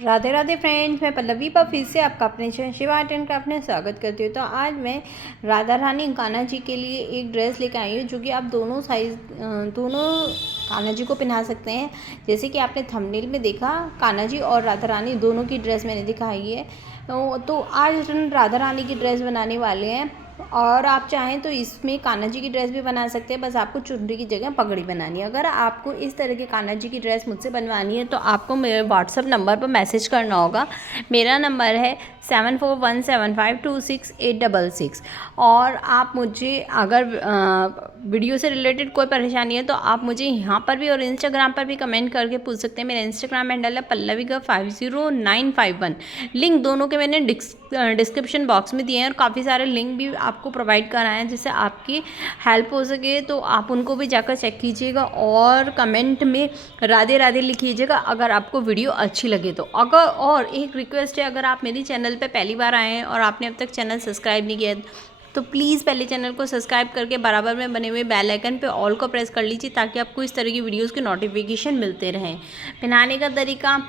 Radhe Radhe friends, मैं पल्लवी पर फिर से आपका अपने channel Shiva art and craft में स्वागत करती हूँ। तो आज मैं राधा रानी कान्हा जी के लिए एक ड्रेस लेकर आई हूँ, जो कि आप दोनों कान्हा जी को पहना सकते हैं। जैसे कि आपने थंबनेल में देखा, कान्हा जी और राधा रानी दोनों की ड्रेस मैंने दिखाई है। तो आज राधा रानी की ड्रेस बनाने वाले हैं, और आप चाहें तो इसमें कान्हा जी की ड्रेस भी बना सकते हैं। बस आपको चुनरी की जगह पगड़ी बनानी है। अगर आपको इस तरह के कान्हा जी की ड्रेस मुझसे बनवानी है तो आपको मेरे व्हाट्सअप नंबर पर मैसेज करना होगा। मेरा नंबर है 7417526866। और आप मुझे अगर वीडियो से रिलेटेड कोई परेशानी है तो आप मुझे यहाँ पर भी और इंस्टाग्राम पर भी कमेंट करके पूछ सकते हैं। मेरा इंस्टाग्राम हैंडल है पल्लविका50951। लिंक दोनों के मैंने डिस्क्रिप्शन बॉक्स में दिए हैं, और काफ़ी सारे लिंक भी आपको प्रोवाइड कराए हैं जिससे आपकी हेल्प हो सके। तो आप उनको भी जाकर चेक कीजिएगा और कमेंट में राधे राधे लिखिएगा अगर आपको वीडियो अच्छी लगे तो। और एक रिक्वेस्ट है, अगर आप मेरी चैनल पे पहली बार आए हैं और आपने अब तक चैनल सब्सक्राइब नहीं किया तो प्लीज़ पहले चैनल को सब्सक्राइब करके बराबर में बने हुए बेल आइकन पे ऑल को प्रेस कर लीजिए, ताकि आपको इस तरह की वीडियोस के नोटिफिकेशन मिलते रहें। पहनाने का तरीका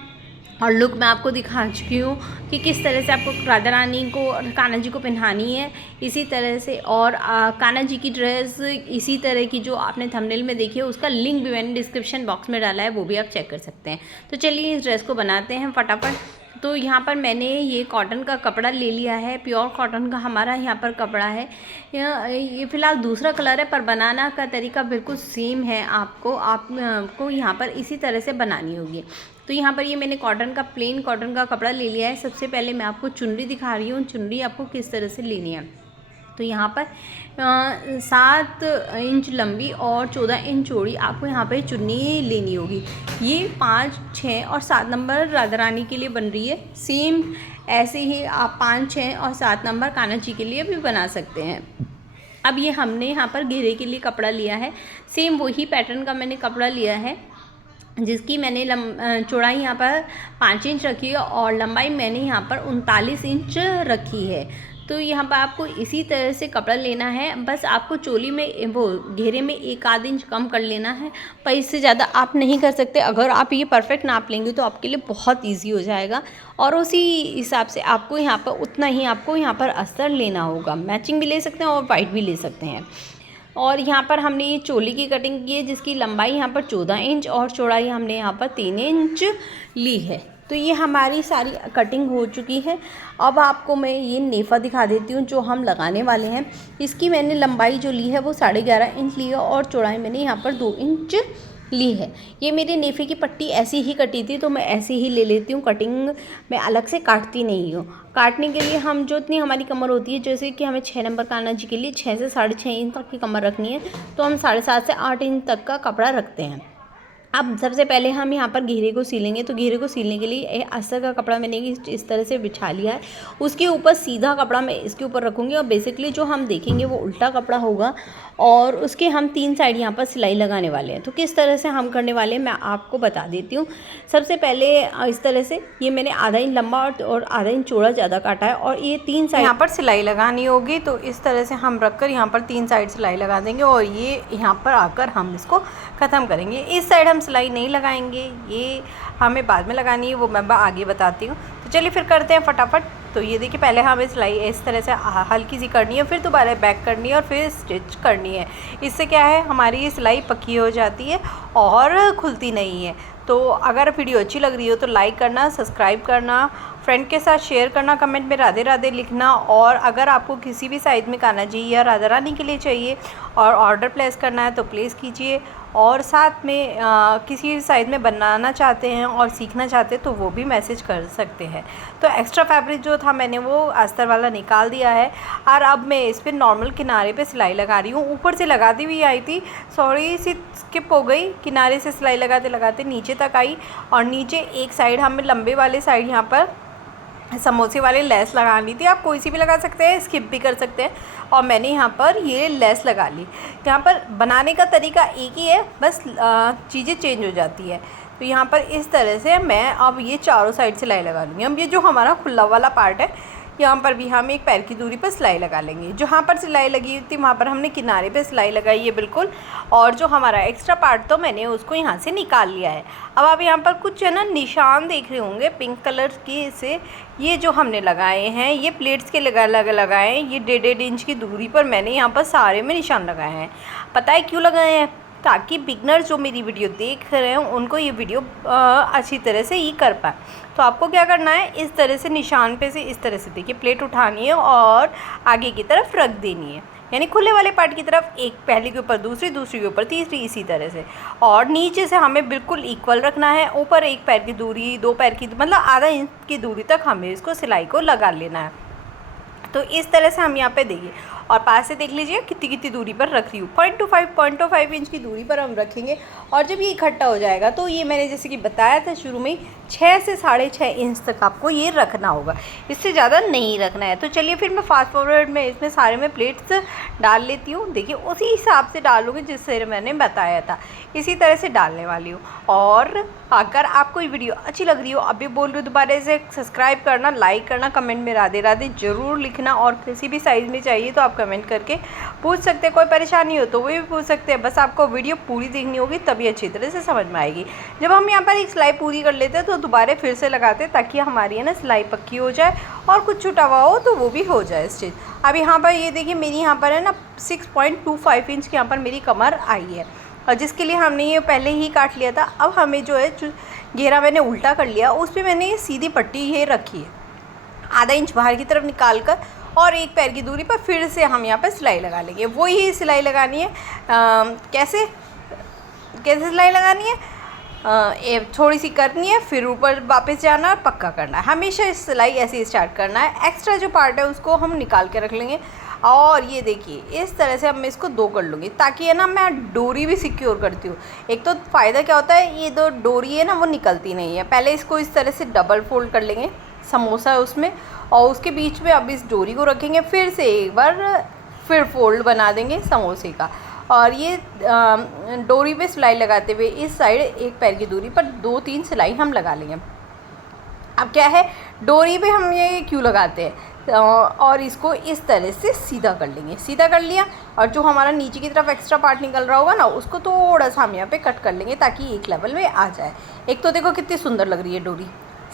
और लुक मैं आपको दिखा चुकी हूँ कि किस तरह से आपको राधा रानी को और कान्हा जी को पहनानी है। इसी तरह से और कान्हा जी की ड्रेस इसी तरह की जो आपने थंबनेल में देखी है, उसका लिंक भी मैंने डिस्क्रिप्शन बॉक्स में डाला है, वो भी आप चेक कर सकते हैं। तो चलिए इस ड्रेस को बनाते हैं फटाफट। तो यहाँ पर मैंने ये कॉटन का कपड़ा ले लिया है, प्योर कॉटन का हमारा यहाँ पर कपड़ा है। ये फ़िलहाल दूसरा कलर है, पर बनाना का तरीका बिल्कुल सेम है। आपको यहाँ पर इसी तरह से बनानी होगी। तो यहाँ पर ये मैंने प्लेन कॉटन का कपड़ा ले लिया है। सबसे पहले मैं आपको चुनरी दिखा रही हूँ, चुनरी आपको किस तरह से लेनी है। तो यहाँ पर 7 इंच लंबी और 14 इंच चौड़ी आपको यहाँ पर चुन्नी लेनी होगी। ये 5, 6 और 7 नंबर राधा रानी के लिए बन रही है। सेम ऐसे ही आप 5, 6 और 7 नंबर कान्हा जी के लिए भी बना सकते हैं। अब ये हमने यहाँ पर घेरे के लिए कपड़ा लिया है। सेम वही पैटर्न का मैंने कपड़ा लिया है, जिसकी मैंने चौड़ाई यहाँ पर 5 इंच रखी है और लंबाई मैंने यहाँ पर 39 इंच रखी है। तो यहाँ पर आपको इसी तरह से कपड़ा लेना है। बस आपको चोली में वो घेरे में 1 आध इंच कम कर लेना है, पर इससे ज़्यादा आप नहीं कर सकते। अगर आप ये परफेक्ट नाप लेंगे तो आपके लिए बहुत ईजी हो जाएगा। और उसी हिसाब से आपको यहाँ पर उतना ही आपको यहाँ पर अस्तर लेना होगा। मैचिंग भी ले सकते हैं और वाइट भी ले सकते हैं। और यहाँ पर हमने ये चोली की कटिंग की है, जिसकी लंबाई यहाँ पर 14 इंच और चौड़ाई हमने यहाँ पर 3 इंच ली है। तो ये हमारी सारी कटिंग हो चुकी है। अब आपको मैं ये नेफ़ा दिखा देती हूँ जो हम लगाने वाले हैं। इसकी मैंने लंबाई जो ली है वो 11.5 इंच ली है और चौड़ाई मैंने यहाँ पर 2 इंच ली है। ये मेरी नेफ़े की पट्टी ऐसी ही कटी थी, तो मैं ऐसे ही ले लेती हूँ। कटिंग मैं अलग से काटती नहीं हूँ। काटने के लिए हम जो इतनी हमारी कमर होती है, जैसे कि हमें 6 नंबर कान्हा जी के लिए 6 से 6.5 इंच तक की कमर रखनी है, तो हम 7.5 से 8 इंच तक का कपड़ा रखते हैं। अब सबसे पहले हम यहाँ पर घेरे को सिलेंगे। तो घेरे को सिलने के लिए अस्तर का कपड़ा मैंने इस तरह से बिछा लिया है। उसके ऊपर सीधा कपड़ा मैं इसके ऊपर रखूँगी, और बेसिकली जो हम देखेंगे वो उल्टा कपड़ा होगा, और उसके हम 3 साइड यहाँ पर सिलाई लगाने वाले हैं। तो किस तरह से हम करने वाले हैं मैं आपको बता देती हूँ। सबसे पहले इस तरह से ये मैंने आधा इंच लंबा और आधा इंच चौड़ा ज़्यादा काटा है, और ये 3 साइड यहाँ पर सिलाई लगानी होगी। तो इस तरह से हम रख कर यहाँ पर 3 साइड सिलाई लगा देंगे, और ये यहाँ पर आकर हम इसको ख़त्म करेंगे। इस साइड हम सिलाई नहीं लगाएंगे, ये हमें बाद में लगानी है, वो मैं आगे बताती हूँ। तो चलिए फिर करते हैं फटाफट। तो ये देखिए, पहले हमें सिलाई इस तरह से हल्की सी करनी है, फिर दोबारा बैक करनी है और फिर स्टिच करनी है। इससे क्या है, हमारी सिलाई पक्की हो जाती है और खुलती नहीं है। तो अगर वीडियो अच्छी लग रही हो तो लाइक करना, सब्सक्राइब करना, फ्रेंड के साथ शेयर करना, कमेंट में राधे राधे लिखना। और अगर आपको किसी भी साइज़ में कान्हा जी या राधा रानी के लिए चाहिए और ऑर्डर प्लेस करना है तो प्लेस कीजिए। और साथ में किसी साइज़ में बनाना चाहते हैं और सीखना चाहते हैं तो वो भी मैसेज कर सकते हैं। तो एक्स्ट्रा फैब्रिक जो था मैंने वो अस्तर वाला निकाल दिया है, और अब मैं इस पर नॉर्मल किनारे पे सिलाई लगा रही हूँ। ऊपर से लगाती हुई आई थी, थोड़ी सी स्किप हो गई, किनारे से सिलाई लगाते लगाते नीचे तक आई, और नीचे एक साइड हमें लंबे वाले साइड यहाँ पर समोसे वाले लेस लगानी थी। आप कोई सी भी लगा सकते हैं, स्किप भी कर सकते हैं, और मैंने यहाँ पर ये लेस लगा ली। यहाँ पर बनाने का तरीका एक ही है, बस चीज़ें चेंज हो जाती है। तो यहाँ पर इस तरह से मैं अब ये चारों साइड सिलाई लगा लूँगी। अब ये जो हमारा खुला वाला पार्ट है यहाँ पर भी हम एक पैर की दूरी पर सिलाई लगा लेंगे। जहाँ पर सिलाई लगी थी वहाँ पर हमने किनारे पे सिलाई लगाई है बिल्कुल, और जो हमारा एक्स्ट्रा पार्ट तो मैंने उसको यहाँ से निकाल लिया है। अब आप यहाँ पर कुछ है ना निशान देख रहे होंगे पिंक कलर की से, ये जो हमने लगाए हैं ये प्लेट्स के लगाए हैं। ये 1.5 इंच की दूरी पर मैंने यहाँ पर सारे में निशान लगाए हैं। पता है क्यों लगाए हैं? ताकि बिगनर जो मेरी वीडियो देख रहे हैं उनको ये वीडियो अच्छी तरह से ही कर पाए। तो आपको क्या करना है, इस तरह से निशान पे से इस तरह से देखिए प्लेट उठानी है और आगे की तरफ रख देनी है, यानी खुले वाले पार्ट की तरफ, एक पहले के ऊपर दूसरी, दूसरी के ऊपर तीसरी, इसी तरह से। और नीचे से हमें बिल्कुल इक्वल रखना है। ऊपर एक पैर की दूरी, 2 पैर की मतलब आधा इंच की दूरी तक हमें इसको सिलाई को लगा लेना है। तो इस तरह से हम यहाँ पे देखिए, और पास से देख लीजिए कितनी कितनी दूरी पर रख रही हूँ। 0.25 इंच की दूरी पर हम रखेंगे। और जब ये इकट्ठा हो जाएगा तो ये मैंने जैसे कि बताया था शुरू में 6 से 6.5 इंच तक आपको ये रखना होगा, इससे ज़्यादा नहीं रखना है। तो चलिए फिर मैं फास्ट फॉरवर्ड में इसमें सारे में प्लेट्स डाल लेती हूँ। देखिए उसी हिसाब से डालूँगी जिससे मैंने बताया था, इसी तरह से डालने वाली हूँ। और अगर आपको ये वीडियो अच्छी लग रही हो, अभी बोल रही हूँ दोबारा से सब्सक्राइब करना, लाइक करना, कमेंट में राधे राधे ज़रूर लिखना। और किसी भी साइज़ में चाहिए तो आप कमेंट करके पूछ सकते हैं। कोई परेशानी हो तो वो भी पूछ सकते हैं। बस आपको वीडियो पूरी देखनी होगी तभी अच्छी तरह से समझ में आएगी। जब हम यहाँ पर एक सिलाई पूरी कर लेते हैं तो दोबारा फिर से लगाते हैं ताकि हमारी है ना सिलाई पक्की हो जाए और कुछ छुटा हुआ हो तो वो भी हो जाए स्टिच। अब यहाँ पर ये देखिए मेरी यहाँ पर है ना 6.25 इंच की यहाँ पर मेरी कमर आई है, और जिसके लिए हमने ये पहले ही काट लिया था। अब हमें जो है घेरा मैंने उल्टा कर लिया, उस पर मैंने ये सीधी पट्टी ये रखी है, आधा इंच बाहर की तरफ निकाल कर, और एक पैर की दूरी पर फिर से हम यहाँ पर सिलाई लगा लेंगे। वही सिलाई लगानी है। कैसे सिलाई लगानी है, थोड़ी सी करनी है, फिर ऊपर वापस जाना और पक्का करना है। हमेशा इस सिलाई ऐसे ही स्टार्ट करना है। एक्स्ट्रा जो पार्ट है उसको हम निकाल के रख लेंगे। और ये देखिए इस तरह से अब मैं इसको 2 कर लूँगी ताकि है ना मैं डोरी भी सिक्योर करती हूँ। एक तो फ़ायदा क्या होता है, ये 2 डोरी है ना वो निकलती नहीं है। पहले इसको इस तरह से डबल फोल्ड कर लेंगे, समोसा है उसमें, और उसके बीच में अब इस डोरी को रखेंगे, फिर से एक बार फिर फोल्ड बना देंगे समोसे का। और ये डोरी पे सिलाई लगाते हुए इस साइड एक पैर की दूरी पर 2-3 सिलाई हम लगा लेंगे। अब क्या है, डोरी पे हम ये क्यों लगाते हैं, और इसको इस तरह से सीधा कर लेंगे। सीधा कर लिया, और जो हमारा नीचे की तरफ एक्स्ट्रा पार्ट निकल रहा होगा ना उसको थोड़ा सा हम यहाँ पे कट कर लेंगे ताकि एक लेवल में आ जाए। एक तो देखो कितनी सुंदर लग रही है डोरी,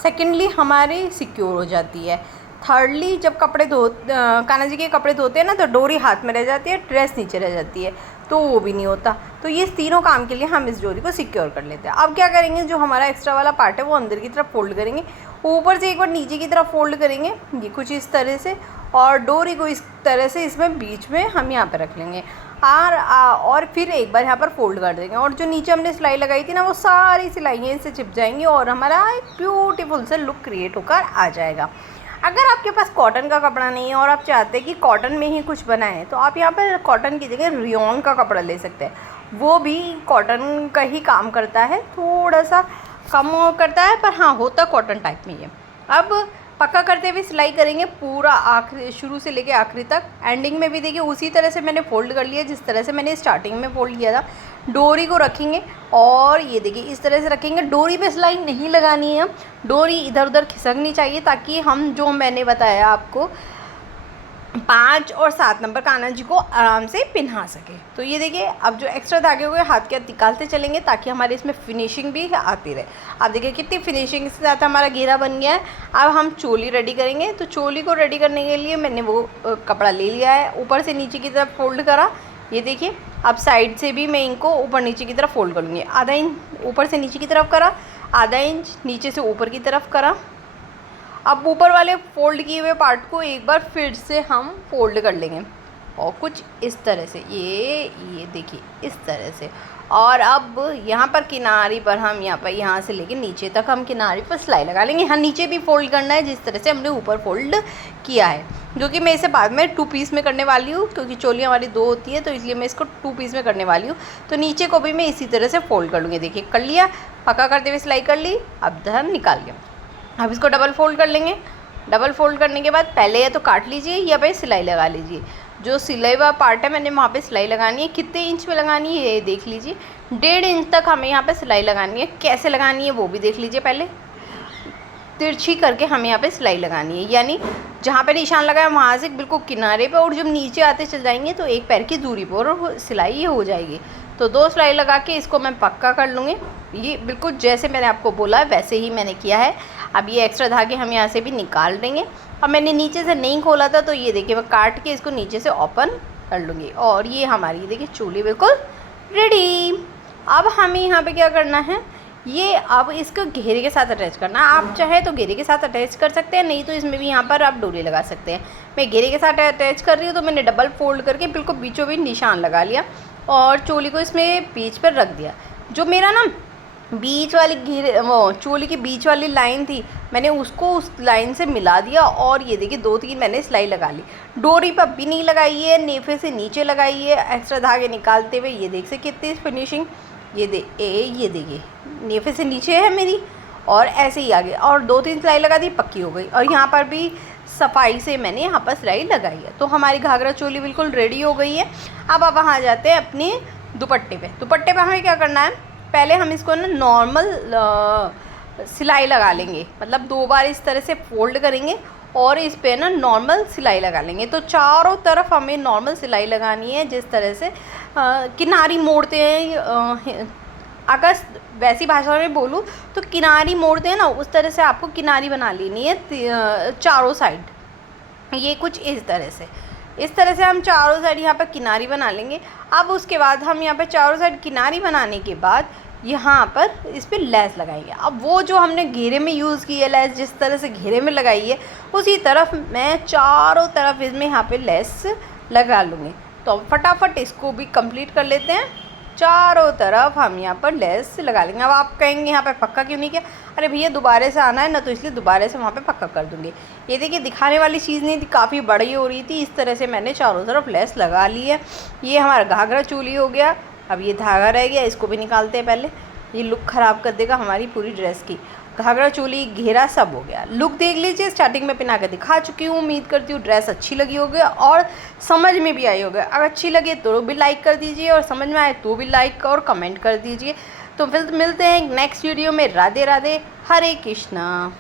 सेकेंडली हमारी सिक्योर हो जाती है। थर्डली जब कान्हा जी के कपड़े धोते हैं ना तो डोरी हाथ में रह जाती है, ड्रेस नीचे रह जाती है, तो वो भी नहीं होता। तो ये तीनों काम के लिए हम इस डोरी को सिक्योर कर लेते हैं। अब क्या करेंगे, जो हमारा एक्स्ट्रा वाला पार्ट है वो अंदर की तरफ फोल्ड करेंगे, ऊपर से एक बार नीचे की तरफ फोल्ड करेंगे, ये कुछ इस तरह से, और डोरी को इस तरह से इसमें बीच में हम यहाँ पर रख लेंगे। और फिर एक बार यहाँ पर फोल्ड कर देंगे, और जो नीचे हमने सिलाई लगाई थी ना वो सारी सिलाइयाँ इससे चिप जाएंगी और हमारा एक ब्यूटीफुल सा लुक क्रिएट होकर आ जाएगा। अगर आपके पास कॉटन का कपड़ा नहीं है और आप चाहते हैं कि कॉटन में ही कुछ बनाएं तो आप यहाँ पर कॉटन की जगह रियोन का कपड़ा ले सकते हैं, वो भी कॉटन का ही काम करता है, थोड़ा सा कम करता है पर हाँ होता कॉटन टाइप में ही है। अब पक्का करते हुए सिलाई करेंगे पूरा आखिरी, शुरू से लेके आखिरी तक। एंडिंग में भी देखिए उसी तरह से मैंने फोल्ड कर लिया जिस तरह से मैंने स्टार्टिंग में फोल्ड किया था। डोरी को रखेंगे और ये देखिए इस तरह से रखेंगे। डोरी पे सिलाई नहीं लगानी है, डोरी इधर उधर खिसकनी चाहिए ताकि हम जो मैंने बताया आपको 5 और 7 नंबर कान्हा जी को आराम से पिन्हा सके। तो ये देखिए अब जो एक्स्ट्रा धागे हुए हाथ के निकालते चलेंगे ताकि हमारे इसमें फिनिशिंग भी आती रहे। अब देखिए कितनी फिनिशिंग के साथ हमारा घेरा बन गया है। अब हम चोली रेडी करेंगे। तो चोली को रेडी करने के लिए मैंने वो कपड़ा ले लिया है, ऊपर से नीचे की तरफ फोल्ड करा। ये देखिए अब साइड से भी मैं इनको ऊपर नीचे की तरफ फोल्ड करूँगी। आधा इंच ऊपर से नीचे की तरफ करा, आधा इंच नीचे से ऊपर की तरफ करा। अब ऊपर वाले फोल्ड किए हुए पार्ट को एक बार फिर से हम फोल्ड कर लेंगे और कुछ इस तरह से, ये देखिए इस तरह से। और अब यहाँ पर किनारी पर हम यहाँ से लेके नीचे तक हम किनारी पर सिलाई लगा लेंगे। हाँ नीचे भी फोल्ड करना है जिस तरह से हमने ऊपर फोल्ड किया है, जो कि मैं इसे बाद में 2 पीस में करने वाली हूँ क्योंकि चोली हमारी 2 होती है तो इसलिए मैं इसको 2 पीस में करने वाली हूँ। तो नीचे को भी मैं इसी तरह से फोल्ड कर लूँगी। देखिए कर लिया, पक्का करते हुए सिलाई कर ली। अब धन निकाल लिया। अब इसको डबल फोल्ड कर लेंगे। डबल फोल्ड करने के बाद पहले या तो काट लीजिए या भाई सिलाई लगा लीजिए। जो सिलाई वाला पार्ट है मैंने वहाँ पे सिलाई लगानी है। कितने इंच में लगानी है ये देख लीजिए। 1.5 इंच तक हमें यहाँ पे सिलाई लगानी है। कैसे लगानी है वो भी देख लीजिए। पहले तिरछी करके हमें यहाँ पे सिलाई लगानी है, यानी जहाँ पे निशान लगाया वहाँ से बिल्कुल किनारे पे, और जब नीचे आते चल जाएंगे तो एक पैर की दूरी पर और सिलाई ये हो जाएगी। तो 2 सिलाई लगा के इसको मैं पक्का कर लूँगी। ये बिल्कुल जैसे मैंने आपको बोला वैसे ही मैंने किया है। अब ये एक्स्ट्रा धागे हम यहाँ से भी निकाल देंगे। अब मैंने नीचे से नहीं खोला था तो ये देखिए मैं काट के इसको नीचे से ओपन कर लूँगी, और ये हमारी देखिए चोली बिल्कुल रेडी। अब हमें यहाँ पे क्या करना है, ये अब इसको घेरे के साथ अटैच करना। आप चाहे तो घेरे के साथ अटैच कर सकते हैं, नहीं तो इसमें भी यहाँ पर आप डोरी लगा सकते हैं। मैं घेरे के साथ अटैच कर रही हूँ तो मैंने डबल फोल्ड करके बिल्कुल बीचों बीच निशान लगा लिया और चोली को इसमें बीच पर रख दिया। जो मेरा ना बीच वाली घेरे वो चोली की बीच वाली लाइन थी, मैंने उसको उस लाइन से मिला दिया, और ये देखिए 2-3 मैंने सिलाई लगा ली। डोरी पर भी नहीं लगाई है, नेफे से नीचे लगाई है एक्स्ट्रा धागे निकालते हुए। ये देख से कितनी फिनिशिंग, ये देखिए नेफे से नीचे है मेरी, और ऐसे ही आगे, और 2-3 सिलाई लगा दी, पक्की हो गई। और यहाँ पर भी सफाई से मैंने यहाँ पर सिलाई लगाई है। तो हमारी घाघरा चोली बिल्कुल रेडी हो गई है। अब वहाँ जाते हैं अपने दुपट्टे पे। दुपट्टे पे हमें क्या करना है, पहले हम इसको ना नॉर्मल सिलाई लगा लेंगे, मतलब 2 बार इस तरह से फोल्ड करेंगे और इस पे ना नॉर्मल सिलाई लगा लेंगे। तो चारों तरफ हमें नॉर्मल सिलाई लगानी है, जिस तरह से किनारी मोड़ते हैं। अगर वैसी भाषा में बोलूँ तो किनारी मोड़ते हैं ना, उस तरह से आपको किनारी बना लेनी है चारों साइड। ये कुछ इस तरह से हम चारों साइड यहाँ पर किनारी बना लेंगे। अब उसके बाद हम यहाँ पर चारों साइड किनारी बनाने के बाद यहाँ पर इस पर लेस लगाएंगे। अब वो जो हमने घेरे में यूज़ की है लेस, जिस तरह से घेरे में लगाई है उसी तरफ मैं चारों तरफ इसमें यहाँ पे लेस लगा लूँगी। तो फटाफट इसको भी कंप्लीट कर लेते हैं। चारों तरफ हम यहाँ पर लेस लगा लेंगे। अब आप कहेंगे यहाँ पे पक्का क्यों नहीं किया, अरे भैया दोबारा से आना है ना, तो इसलिए दोबारा से वहाँ पे पक्का कर दूँगी। ये देखिए दिखाने वाली चीज़ नहीं थी, काफ़ी बड़ी हो रही थी। इस तरह से मैंने चारों तरफ लेस लगा ली है। ये हमारा घाघरा चोली हो गया। अब ये धागा रह गया, इसको भी निकालते हैं पहले, ये लुक ख़राब कर देगा हमारी पूरी ड्रेस की। घाघरा चोली घेरा सब हो गया। लुक देख लीजिए, स्टार्टिंग में पहना कर दिखा चुकी हूँ। उम्मीद करती हूँ ड्रेस अच्छी लगी होगी और समझ में भी आई होगी। अगर अच्छी लगे तो भी लाइक कर दीजिए, और समझ में आए तो भी लाइक और कमेंट कर दीजिए। तो फिर मिलते हैं नेक्स्ट वीडियो में। राधे राधे, हरे कृष्णा।